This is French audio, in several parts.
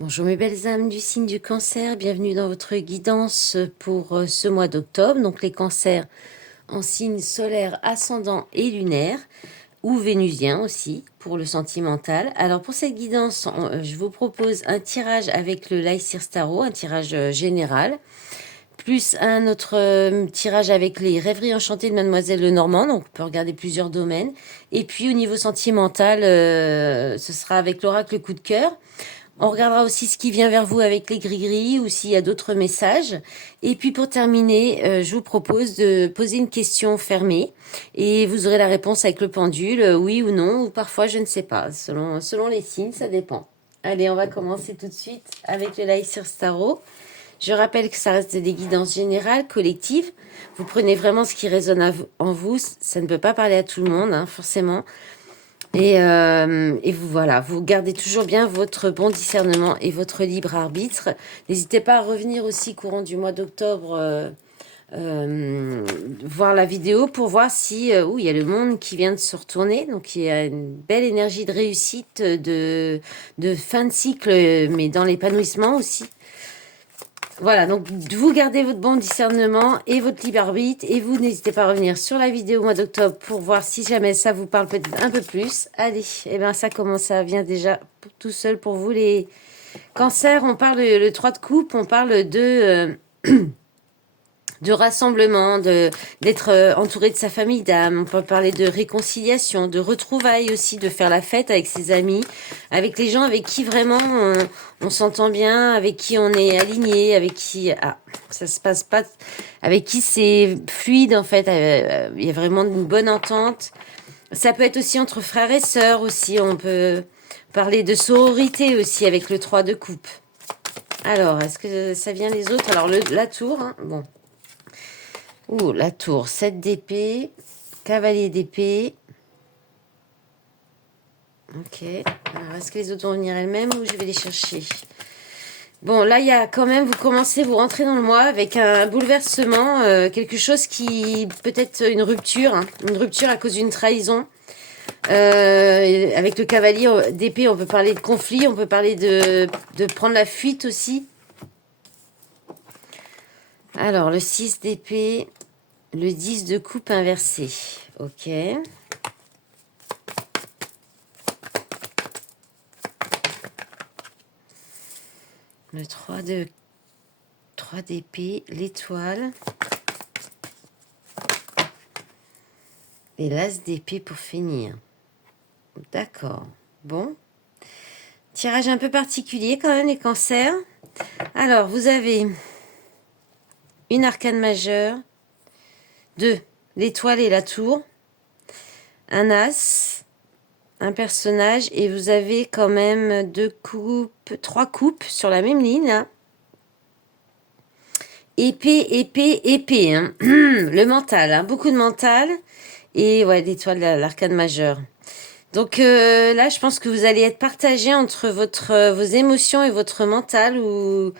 Bonjour mes belles âmes du signe du cancer, bienvenue dans votre guidance pour ce mois d'octobre. Donc les cancers en signe solaire, ascendant et lunaire, ou vénusien aussi, pour le sentimental. Alors pour cette guidance, je vous propose un tirage avec le Lycir Tarot, un tirage général, plus un autre tirage avec les rêveries enchantées de Mademoiselle Lenormand, donc on peut regarder plusieurs domaines. Et puis au niveau sentimental, ce sera avec l'oracle coup de cœur. On regardera aussi ce qui vient vers vous avec les gris-gris ou s'il y a d'autres messages. Et puis pour terminer, je vous propose de poser une question fermée et vous aurez la réponse avec le pendule, oui ou non, ou parfois je ne sais pas, selon les signes, ça dépend. Allez, on va commencer tout de suite avec le Lycir Tarot. Je rappelle que ça reste des guidances générales, collectives. Vous prenez vraiment ce qui résonne en vous. Ça ne peut pas parler à tout le monde, hein, forcément. Et vous, voilà, vous gardez toujours bien votre bon discernement et votre libre arbitre. N'hésitez pas à revenir aussi courant du mois d'octobre, voir la vidéo pour voir si il y a le monde qui vient de se retourner. Donc il y a une belle énergie de réussite, de fin de cycle, mais dans l'épanouissement aussi. Voilà, donc vous gardez votre bon discernement et votre libre arbitre et vous n'hésitez pas à revenir sur la vidéo au mois d'octobre pour voir si jamais ça vous parle peut-être un peu plus. Allez, et bien ça commence, ça vient déjà tout seul pour vous les cancers. On parle le 3 de coupe, on parle de rassemblement, d'être entouré de sa famille d'âme. On peut parler de réconciliation, de retrouvailles aussi, de faire la fête avec ses amis, avec les gens avec qui vraiment on s'entend bien, avec qui on est aligné, avec qui ça se passe pas, avec qui c'est fluide en fait. Il y a vraiment une bonne entente. Ça peut être aussi entre frères et sœurs aussi. On peut parler de sororité aussi avec le 3 de coupe. Alors, est-ce que ça vient les autres? Alors, la tour, hein, bon. Ouh, la tour, 7 d'épée, cavalier d'épée. Ok. Alors, est-ce que les autres vont venir elles-mêmes ou je vais les chercher? Bon, là, il y a quand même, vous rentrez dans le mois avec un bouleversement, quelque chose qui, peut-être une rupture à cause d'une trahison. Avec le cavalier d'épée, on peut parler de conflit, on peut parler de prendre la fuite aussi. Alors, le 6 d'épée... Le 10 de coupe inversé. Ok. Le 3 d'épée, l'étoile. Et l'as d'épée pour finir. D'accord. Bon. Tirage un peu particulier quand même, les cancers. Alors, vous avez une arcane majeure. 2, l'étoile et la tour. Un as. Un personnage. Et vous avez quand même 3 coupes sur la même ligne, là. Épée, épée, épée. Hein. Le mental, hein. Beaucoup de mental. Et ouais, l'étoile, l'arcane majeure. Donc là, je pense que vous allez être partagé entre vos émotions et votre mental. Ou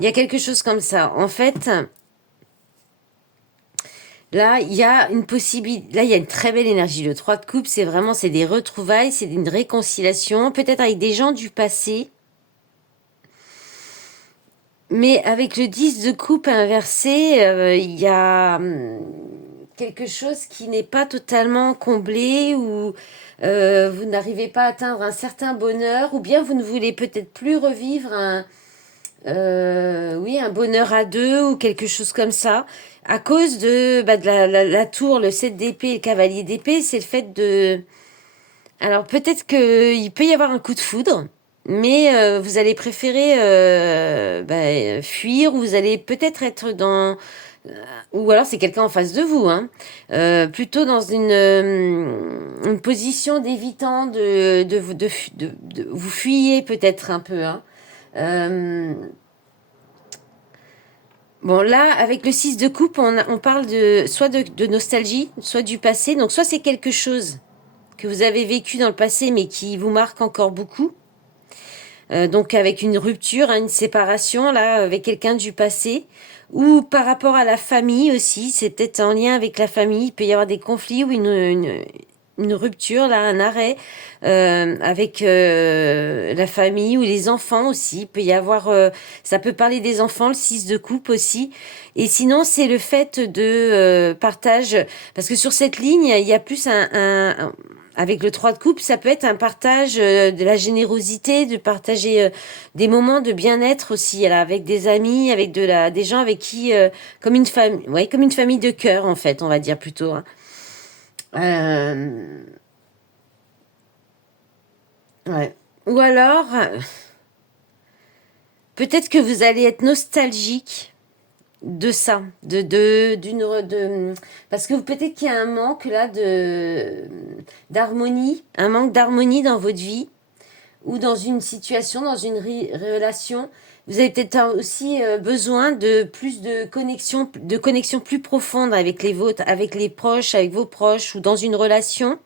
il y a quelque chose comme ça. En fait... Là, il y a une possibilité. Là, il y a une très belle énergie. Le 3 de coupe, c'est des retrouvailles, c'est une réconciliation, peut-être avec des gens du passé. Mais avec le 10 de coupe inversé, il y a quelque chose qui n'est pas totalement comblé ou vous n'arrivez pas à atteindre un certain bonheur ou bien vous ne voulez peut-être plus revivre un bonheur à deux ou quelque chose comme ça. À cause de la tour, le 7 d'épée et le cavalier d'épée, c'est le fait de... Alors peut-être qu'il peut y avoir un coup de foudre, mais vous allez préférer fuir ou vous allez peut-être être dans... ou alors c'est quelqu'un en face de vous, hein, plutôt dans une position d'évitant vous fuyez peut-être un peu, hein. Bon, là, avec le 6 de coupe, on parle soit de nostalgie, soit du passé. Donc, soit c'est quelque chose que vous avez vécu dans le passé, mais qui vous marque encore beaucoup. Donc, avec une rupture, hein, une séparation, là, avec quelqu'un du passé. Ou par rapport à la famille aussi. C'est peut-être en lien avec la famille. Il peut y avoir des conflits ou une rupture, là, un arrêt avec la famille ou les enfants aussi. Il peut y avoir, ça peut parler des enfants, le 6 de coupe aussi. Et sinon, c'est le fait de partage, parce que sur cette ligne, il y a plus avec le 3 de coupe, ça peut être un partage de la générosité, de partager des moments de bien-être aussi, là, avec des amis, avec des gens avec qui, comme une famille, ouais, comme une famille de cœur, en fait, on va dire plutôt, hein. Euh, ouais. Ou alors, peut-être que vous allez être nostalgique de ça, parce que peut-être qu'il y a un manque là d'harmonie, un manque d'harmonie dans votre vie ou dans une situation, dans une relation. Vous avez peut-être aussi besoin de plus de connexion plus profonde avec les vôtres, avec les proches, avec vos proches ou dans une relation.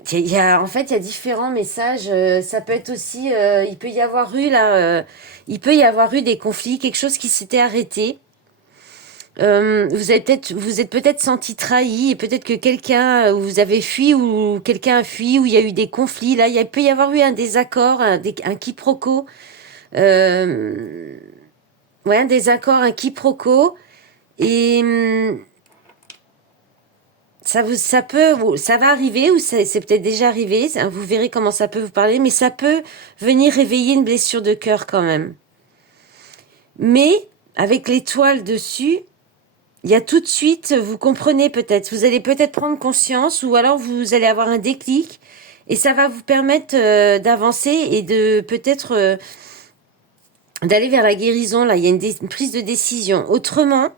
En fait, il y a différents messages. Ça peut être aussi, il peut y avoir eu là, il peut y avoir eu des conflits, quelque chose qui s'était arrêté. Vous êtes peut-être senti trahi et peut-être que quelqu'un, vous avez fui ou quelqu'un a fui ou il y a eu des conflits. Là, il peut y avoir eu un désaccord, un quiproquo. Euh, ouais, un désaccord, un quiproquo. Et ça va arriver ou c'est peut-être déjà arrivé. Vous verrez comment ça peut vous parler, mais ça peut venir réveiller une blessure de cœur quand même. Mais avec l'étoile dessus, il y a tout de suite, vous comprenez peut-être, vous allez peut-être prendre conscience ou alors vous allez avoir un déclic et ça va vous permettre d'avancer et de peut-être d'aller vers la guérison. Là, il y a une prise de décision. Autrement,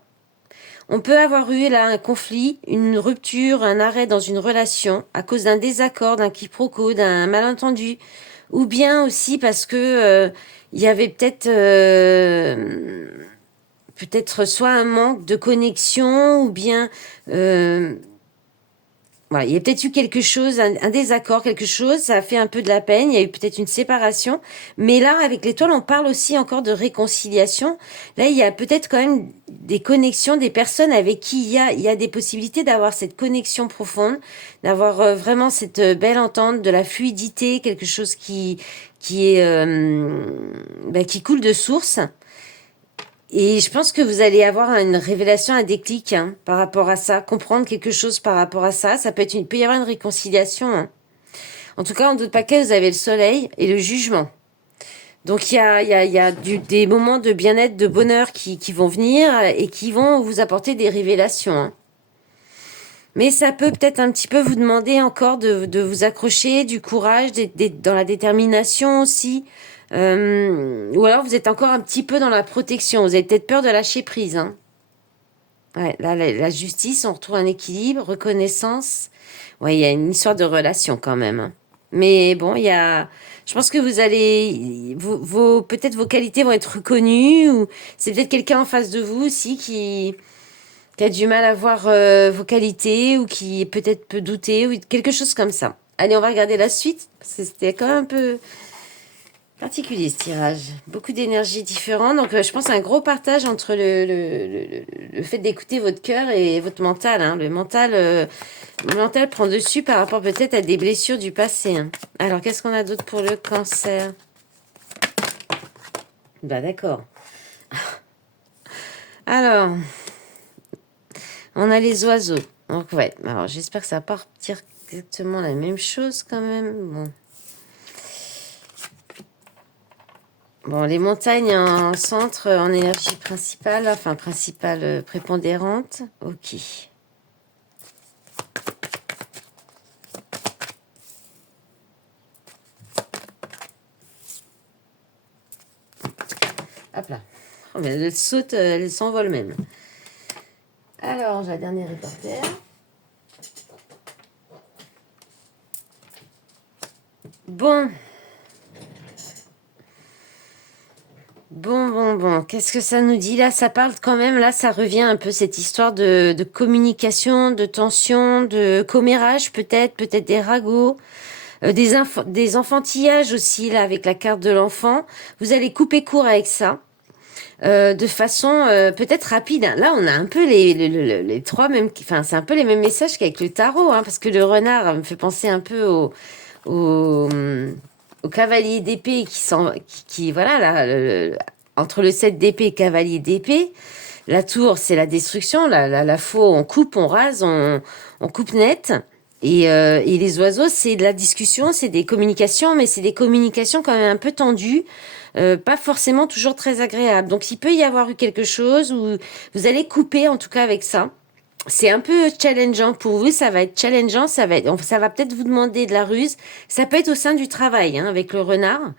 on peut avoir eu là un conflit, une rupture, un arrêt dans une relation à cause d'un désaccord, d'un quiproquo, d'un malentendu, ou bien aussi parce que il y avait peut-être soit un manque de connexion ou bien voilà, il y a peut-être eu quelque chose, un désaccord, quelque chose, ça a fait un peu de la peine, il y a eu peut-être une séparation, mais là, avec l'étoile, on parle aussi encore de réconciliation. Là, il y a peut-être quand même des connexions, des personnes avec qui il y a des possibilités d'avoir cette connexion profonde, d'avoir vraiment cette belle entente, de la fluidité, quelque chose qui est, qui coule de source. Et je pense que vous allez avoir une révélation, un déclic par rapport à ça, comprendre quelque chose par rapport à ça. Il peut y avoir une réconciliation. En tout cas, on ne doute pas que vous avez le soleil et le jugement. Donc il y a des moments de bien-être, de bonheur qui vont venir et qui vont vous apporter des révélations. Mais ça peut peut-être un petit peu vous demander encore de vous accrocher, du courage, d'être dans la détermination aussi. Ou alors vous êtes encore un petit peu dans la protection. Vous avez peut-être peur de lâcher prise. Ouais, là, la justice, on retrouve un équilibre, reconnaissance. Ouais, il y a une histoire de relation quand même. Mais bon, je pense que vous allez, peut-être vos qualités vont être reconnues ou c'est peut-être quelqu'un en face de vous aussi qui a du mal à voir vos qualités ou qui peut-être peut douter ou quelque chose comme ça. Allez, on va regarder la suite parce que c'était quand même un peu particulier ce tirage. Beaucoup d'énergies différentes. Donc, je pense à un gros partage entre le fait d'écouter votre cœur et votre mental. Le mental prend dessus par rapport peut-être à des blessures du passé. Alors, qu'est-ce qu'on a d'autre pour le cancer? Bah, d'accord. Alors, on a les oiseaux. Donc, ouais. Alors, j'espère que ça va pas repartir exactement la même chose quand même. Bon. Bon, les montagnes en centre, en énergie principale, enfin principale prépondérante. Ok. Hop là. Oh, mais elle saute, elle s'envole même. Alors, j'ai la dernière reporter. Bon. Bon. Qu'est-ce que ça nous dit là? Ça parle quand même, là, ça revient un peu cette histoire de communication, de tension, de commérage peut-être des ragots, des enfantillages aussi, là, avec la carte de l'enfant. Vous allez couper court avec ça. de façon peut-être rapide. Là, on a un peu les trois mêmes, enfin, c'est un peu les mêmes messages qu'avec le tarot, hein, parce que le renard me fait penser un peu au, au cavalier d'épée voilà, là, entre le 7 d'épée et cavalier d'épée. La tour, c'est la destruction. La faux, on coupe, on rase, on coupe net. Et les oiseaux, c'est de la discussion, c'est des communications, mais c'est des communications quand même un peu tendues, pas forcément toujours très agréables. Donc il peut y avoir eu quelque chose où vous allez couper en tout cas avec ça. C'est un peu challengeant pour vous, ça va être challengeant, ça va peut-être vous demander de la ruse. Ça peut être au sein du travail, hein, avec le renard.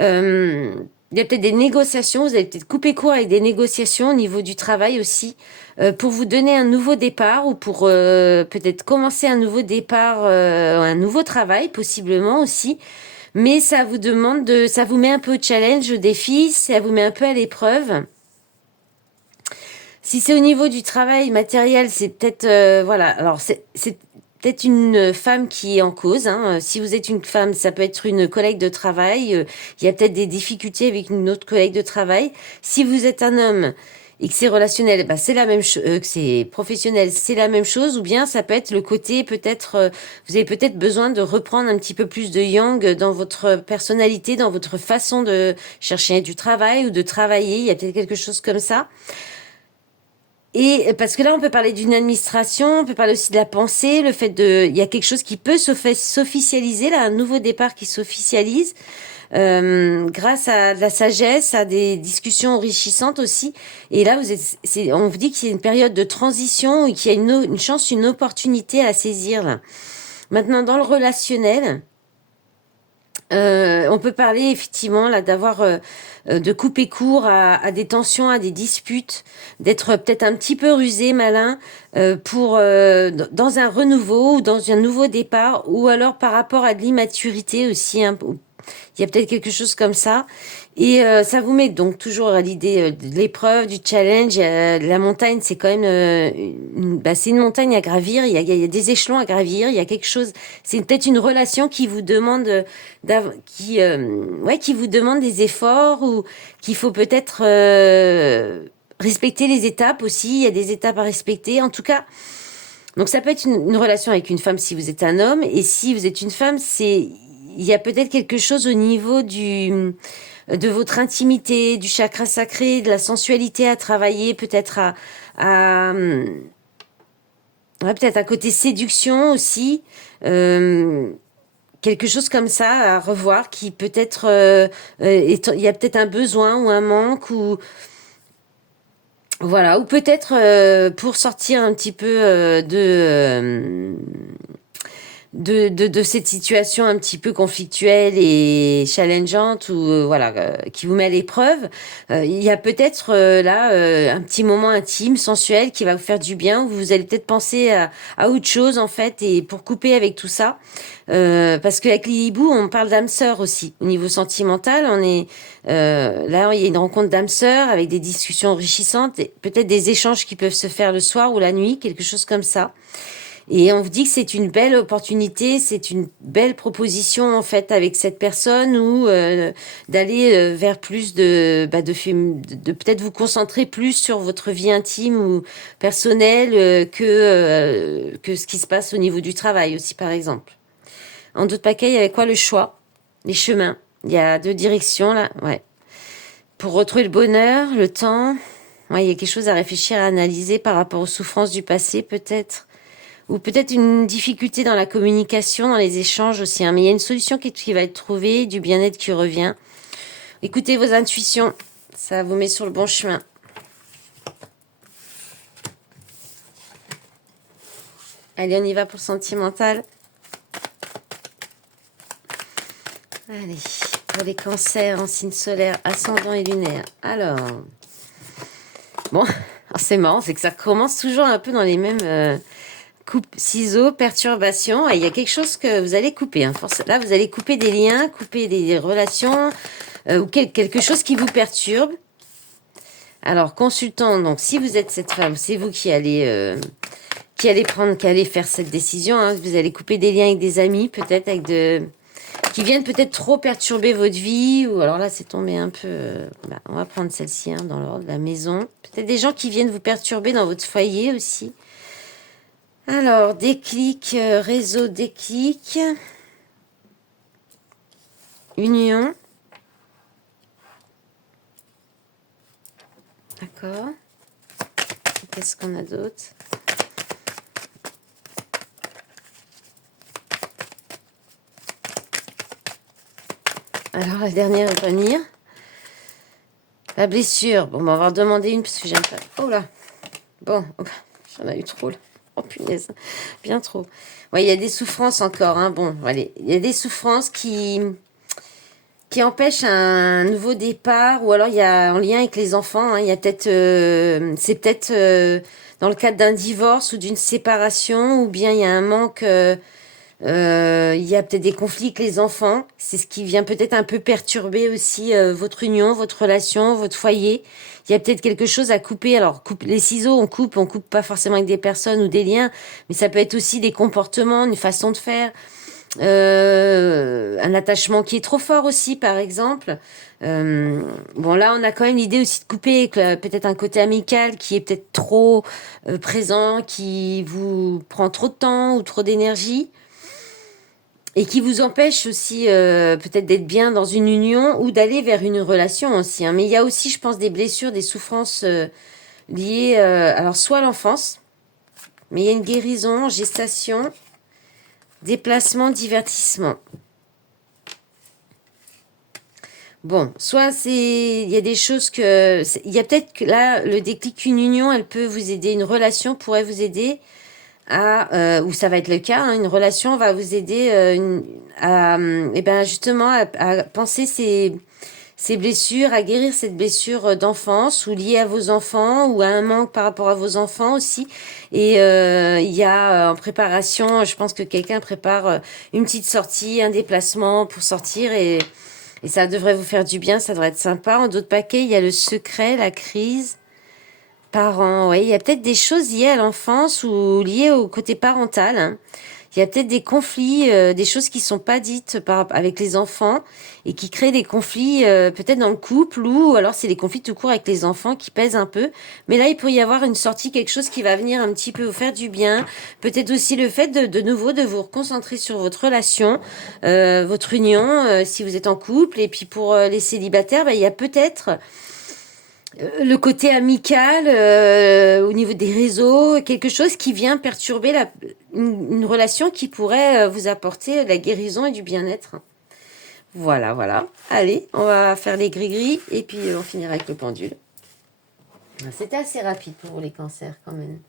Euh, il y a peut-être des négociations, vous allez peut-être couper court avec des négociations au niveau du travail aussi, pour vous donner un nouveau départ ou pour peut-être commencer un nouveau départ, un nouveau travail possiblement aussi. Mais ça vous demande ça vous met un peu au challenge, au défi, ça vous met un peu à l'épreuve. Si c'est au niveau du travail matériel, c'est peut-être, voilà, alors c'est peut-être une femme qui est en cause, hein. Si vous êtes une femme, ça peut être une collègue de travail. Il y a peut-être des difficultés avec une autre collègue de travail. Si vous êtes un homme et que c'est relationnel, bah c'est la même chose, que c'est professionnel, c'est la même chose. Ou bien ça peut être le côté peut-être, vous avez peut-être besoin de reprendre un petit peu plus de yang dans votre personnalité, dans votre façon de chercher du travail ou de travailler. Il y a peut-être quelque chose comme ça. Et parce que là, on peut parler d'une administration, on peut parler aussi de la pensée, le fait il y a quelque chose qui peut s'officialiser, là, un nouveau départ qui s'officialise, grâce à de la sagesse, à des discussions enrichissantes aussi. Et là, on vous dit qu'il y a une période de transition et qu'il y a une chance, une opportunité à saisir, là. Maintenant, dans le relationnel, on peut parler effectivement là de couper court à des tensions, à des disputes, d'être peut-être un petit peu rusé, malin, pour dans un renouveau ou dans un nouveau départ, ou alors par rapport à de l'immaturité aussi, hein. Il y a peut-être quelque chose comme ça. Et ça vous met donc toujours à l'idée de l'épreuve, du challenge. La montagne, c'est quand même c'est une montagne à gravir. Il y a des échelons à gravir. Il y a quelque chose. C'est peut-être une relation qui vous demande qui vous demande des efforts, ou qu'il faut peut-être respecter les étapes aussi. Il y a des étapes à respecter. En tout cas, donc ça peut être une relation avec une femme si vous êtes un homme, et si vous êtes une femme, il y a peut-être quelque chose au niveau de votre intimité, du chakra sacré, de la sensualité à travailler, peut-être peut-être un côté séduction aussi, quelque chose comme ça à revoir, qui peut-être il y a peut-être un besoin ou un manque, ou voilà, ou peut-être pour sortir un petit peu de cette situation un petit peu conflictuelle et challengeante, ou voilà, qui vous met à l'épreuve, il y a peut-être là un petit moment intime, sensuel, qui va vous faire du bien, où vous allez peut-être penser à autre chose en fait, et pour couper avec tout ça, parce qu'avec les hiboux, on parle d'âme sœur aussi. Au niveau sentimental, on est là, il y a une rencontre d'âme sœur avec des discussions enrichissantes, et peut-être des échanges qui peuvent se faire le soir ou la nuit, quelque chose comme ça. Et on vous dit que c'est une belle opportunité, c'est une belle proposition en fait avec cette personne, ou d'aller vers plus de peut-être vous concentrer plus sur votre vie intime ou personnelle, que ce qui se passe au niveau du travail aussi, par exemple. En d'autres paquets, il y avait quoi? Le choix, les chemins. Il y a deux directions là, ouais. Pour retrouver le bonheur, le temps, ouais, il y a quelque chose à réfléchir, à analyser par rapport aux souffrances du passé peut-être. Ou peut-être une difficulté dans la communication, dans les échanges aussi, hein. Mais il y a une solution qui va être trouvée, du bien-être qui revient. Écoutez vos intuitions, ça vous met sur le bon chemin. Allez, on y va pour le sentimental. Allez, pour les cancers en signe solaire, ascendant et lunaire. Alors, bon, c'est marrant, c'est que ça commence toujours un peu dans les mêmes... coupe, ciseaux, perturbation. Et il y a quelque chose que vous allez couper, hein. Là, vous allez couper des liens, couper des relations, ou quelque chose qui vous perturbe. Alors, consultant, donc si vous êtes cette femme, c'est vous qui allez faire cette décision, hein. Vous allez couper des liens avec des amis, peut-être avec qui viennent peut-être trop perturber votre vie, ou alors là c'est tombé un peu, on va prendre celle-ci hein, dans l'ordre de la maison. Peut-être des gens qui viennent vous perturber dans votre foyer aussi. Alors, déclic, réseau déclic, union. D'accord. Qu'est-ce qu'on a d'autre? Alors, la dernière va venir. La blessure. Bon, on va en demander une parce que j'aime pas. Oh là. Bon, j'en ai eu trop là. Oh punaise. Bien trop. Ouais, il y a des souffrances encore. Hein. Bon, allez. Il y a des souffrances qui empêche un nouveau départ, ou alors il y a en lien avec les enfants, hein, il y a peut-être, c'est peut-être dans le cadre d'un divorce ou d'une séparation, ou bien il y a un manque, il y a peut-être des conflits avec les enfants, c'est ce qui vient peut-être un peu perturber aussi votre union, votre relation, votre foyer. Il y a peut-être quelque chose à couper. Alors, les ciseaux, on coupe pas forcément avec des personnes ou des liens, mais ça peut être aussi des comportements, une façon de faire. Un attachement qui est trop fort aussi, par exemple. Bon, là, on a quand même l'idée aussi de couper avec peut-être un côté amical qui est peut-être trop présent, qui vous prend trop de temps ou trop d'énergie, et qui vous empêche aussi peut-être d'être bien dans une union ou d'aller vers une relation aussi. Hein. Mais il y a aussi, je pense, des blessures, des souffrances liées, alors soit à l'enfance, mais il y a une guérison, gestation, déplacement, divertissement. Bon, soit c'est, il y a des choses que, il y a peut-être que là, le déclic, une union, elle peut vous aider, une relation pourrait vous aider à, ou ça va être le cas, hein, une relation va vous aider à, et ben justement, à penser ces blessures, à guérir cette blessure d'enfance ou liée à vos enfants ou à un manque par rapport à vos enfants aussi. Et il y a en préparation, je pense que quelqu'un prépare une petite sortie, un déplacement pour sortir et ça devrait vous faire du bien, ça devrait être sympa. En d'autres paquets, il y a le secret, la crise, parents. Oui, il y a peut-être des choses liées à l'enfance ou liées au côté parental. Hein. Il y a peut-être des conflits, des choses qui sont pas dites avec les enfants et qui créent des conflits peut-être dans le couple ou alors c'est des conflits tout court avec les enfants qui pèsent un peu. Mais là, il pourrait y avoir une sortie, quelque chose qui va venir un petit peu vous faire du bien. Peut-être aussi le fait de nouveau de vous reconcentrer sur votre relation, votre union, si vous êtes en couple. Et puis pour les célibataires, il y a peut-être le côté amical au niveau des réseaux, quelque chose qui vient perturber une relation qui pourrait vous apporter de la guérison et du bien-être. Voilà, voilà. Allez, on va faire les gris-gris et puis on finira avec le pendule. C'était assez rapide pour vous les cancers quand même.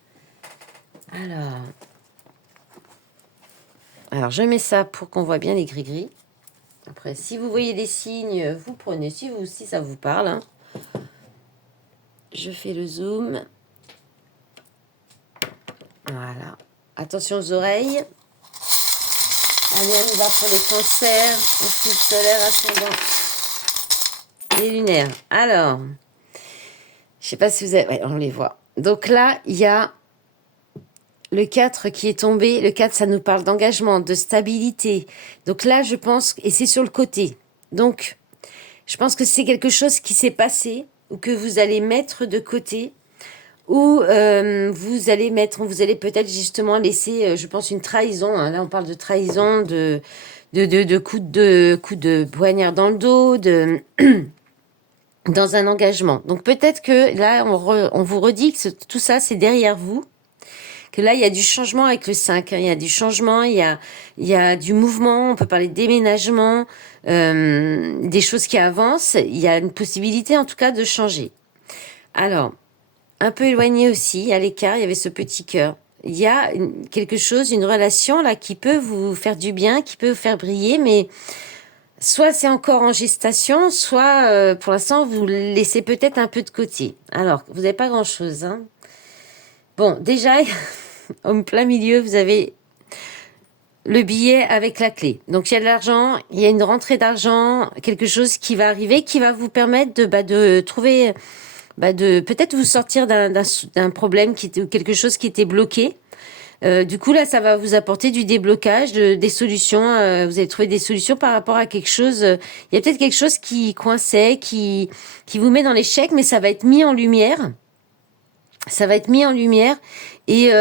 Alors je mets ça pour qu'on voit bien les gris-gris. Après, si vous voyez des signes, vous prenez. Si ça vous parle, hein. Je fais le zoom. Voilà. Attention aux oreilles. Allez, on y va pour les cancers. Ensuite, solaire, ascendant et lunaire. Alors, je sais pas si vous avez... Ouais, on les voit. Donc là, il y a le 4 qui est tombé. Le 4, ça nous parle d'engagement, de stabilité. Donc là, je pense... Et c'est sur le côté. Donc, je pense que c'est quelque chose qui s'est passé ou que vous allez mettre de côté, ou vous allez peut-être justement laisser, je pense, une trahison. Hein. Là, on parle de trahison, de coups de poignard dans le dos, dans un engagement. Donc peut-être que là, on vous redit que tout ça, c'est derrière vous. Que là, il y a du changement avec le 5. Hein. Il y a du changement, il y a du mouvement, on peut parler de déménagement, des choses qui avancent. Il y a une possibilité, en tout cas, de changer. Alors, un peu éloigné aussi, à l'écart, il y avait ce petit cœur. Il y a quelque chose, une relation là qui peut vous faire du bien, qui peut vous faire briller, mais soit c'est encore en gestation, soit pour l'instant vous le laissez peut-être un peu de côté. Alors, vous n'avez pas grand-chose. Hein. Bon, déjà, au plein milieu, vous avez le billet avec la clé. Donc, il y a de l'argent, il y a une rentrée d'argent, quelque chose qui va arriver, qui va vous permettre de trouver... de peut-être vous sortir d'un problème ou quelque chose qui était bloqué. Du coup, là, ça va vous apporter du déblocage, des solutions. Vous allez trouver des solutions par rapport à quelque chose. Il y a peut-être quelque chose qui coinçait, qui vous met dans l'échec, mais ça va être mis en lumière. Ça va être mis en lumière et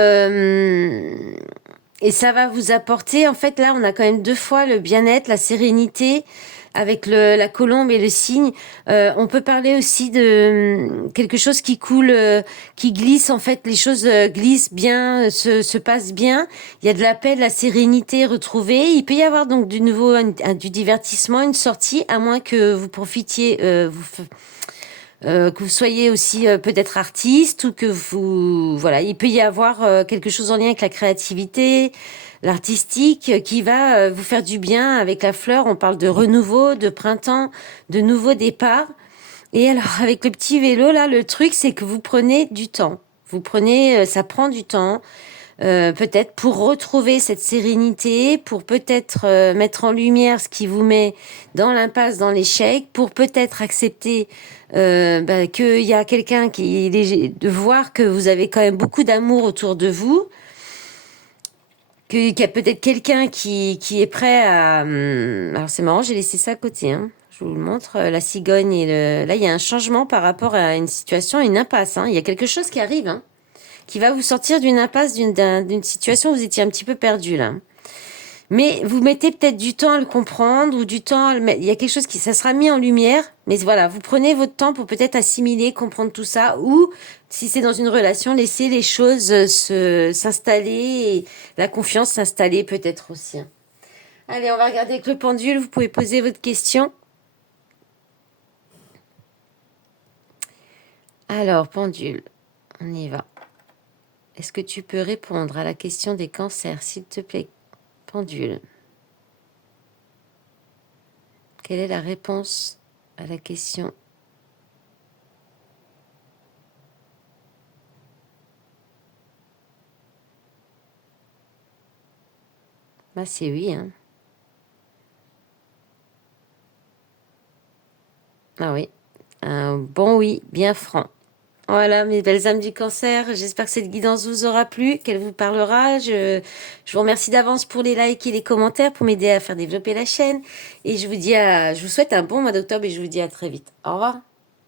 ça va vous apporter, en fait, là, on a quand même 2 fois le bien-être, la sérénité, avec la colombe et le cygne. On peut parler aussi de quelque chose qui coule, qui glisse, en fait, les choses glissent bien, se passent bien. Il y a de la paix, de la sérénité retrouvée. Il peut y avoir donc du nouveau, du divertissement, une sortie, à moins que vous profitiez, que vous soyez aussi peut-être artiste ou que vous voilà, il peut y avoir quelque chose en lien avec la créativité, l'artistique qui va vous faire du bien avec la fleur. On parle de renouveau, de printemps, de nouveau départ. Et alors avec le petit vélo là, le truc c'est que vous prenez du temps. Vous prenez, ça prend du temps. Peut-être pour retrouver cette sérénité, pour peut-être mettre en lumière ce qui vous met dans l'impasse, dans l'échec, pour peut-être accepter qu'il y a quelqu'un de voir que vous avez quand même beaucoup d'amour autour de vous, qu'il y a peut-être quelqu'un qui est prêt à... Alors c'est marrant, j'ai laissé ça à côté, hein. Je vous le montre, la cigogne là il y a un changement par rapport à une situation, une impasse, hein. Il y a quelque chose qui arrive, hein, qui va vous sortir d'une impasse, d'une situation où vous étiez un petit peu perdu là. Mais vous mettez peut-être du temps à le comprendre ou du temps à le mettre. Il y a quelque chose ça sera mis en lumière. Mais voilà, vous prenez votre temps pour peut-être assimiler, comprendre tout ça. Ou, si c'est dans une relation, laisser les choses s'installer et la confiance s'installer peut-être aussi. Allez, on va regarder avec le pendule. Vous pouvez poser votre question. Alors, pendule, on y va. Est-ce que tu peux répondre à la question des cancers, s'il te plaît, pendule? Quelle est la réponse à la question? Bah, c'est oui, hein. Ah oui, un bon oui, bien franc. Voilà, mes belles âmes du cancer, j'espère que cette guidance vous aura plu, qu'elle vous parlera. Je vous remercie d'avance pour les likes et les commentaires pour m'aider à faire développer la chaîne. Et je vous souhaite un bon mois d'octobre et je vous dis à très vite. Au revoir.